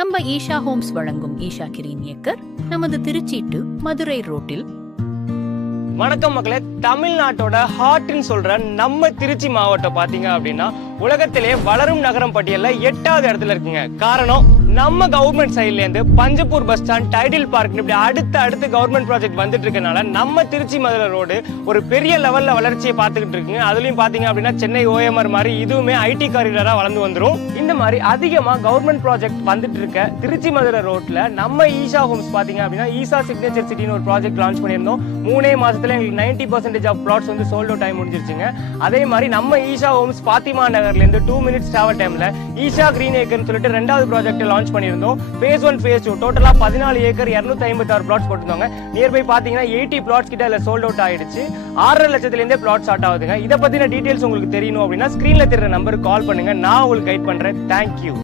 நம்ம ஈஷா ஹோம்ஸ் வழங்கும் Isha green acre நமது திருச்சி டு மதுரை ரோட்டில். வணக்கம் மக்களே, தமிழ்நாட்டோட ஹார்ட்னு சொல்ற நம்ம திருச்சி மாவட்டம் பாத்தீங்க அப்படின்னா உலகத்திலே வளரும் நகரம் பட்டியல்ல 8வது இடத்துல இருக்குங்க. காரணம் நம்ம கவர்மெண்ட் சைட்ல இருந்து Panjappur bus stand, tidel park இப்படி அடுத்து கவர்மெண்ட் ப்ராஜெக்ட் வந்துட்டு இருக்கனால நம்ம திருச்சி மதுரை ரோடு ஒரு பெரிய லெவல்ல வளர்ச்சியை பார்த்துக்கிட்டு இருக்குங்க. அதுலயும் பாத்தீங்க அப்படின்னா சென்னை OMR மாதிரி இதுவுமே IT காரிடாரா வளர்ந்து வந்துரும். இந்த மாதிரி அதிகமா கவர்மெண்ட் ப்ராஜெக்ட் வந்துட்டு இருக்க திருச்சி மதுரை ரோட்ல நம்ம ஈஷா ஹோம்ஸ் பாத்தீங்க அப்படின்னா ஈஷா சிக்னேச்சர் சிட்டின்னு ஒரு ப்ராஜெக்ட் லான்ச் பண்ணியிருந்தோம். 3 மாசத்துல எங்களுக்கு 90% ஆஃப் பிளாட்ஸ் வந்து சோல்ட் அவுட் டைம் முடிஞ்சிருச்சுங்க. அதே மாதிரி நம்ம ஈஷா ஹோம்ஸ் பாத்திமா நகர்ல இருந்து 2 மினிட்ஸ் டிராவல் டைம்ல ஈஷா கிரீன் ஏக்கர்னு சொல்லிட்டு 2வது ப்ராஜெக்ட் லான்ச் பண்ணியிருந்தோம். phase 1 phase 2 டோட்டலா 14 ஏக்கர் 256 பிளாட்ஸ் போட்டுருந்தாங்க. நியர்பை பாத்தீங்கன்னா 80 பிளாட்ஸ் கிட்ட அதுல சோல்ட் அவுட் ஆயிடுச்சு. 6.5 லட்சத்துல இருந்தே பிளாட் ஸ்டார்ட் ஆகுதுங்க. இதை பத்தின டீடைல்ஸ் உங்களுக்கு தெரியணும் அப்படின்னா ஸ்கிரீன்ல தெரியற நம்பருக்கு கால் பண்ணுங்க, நான் உங்களுக்கு கைட் பண்றேன். தேங்க்யூ.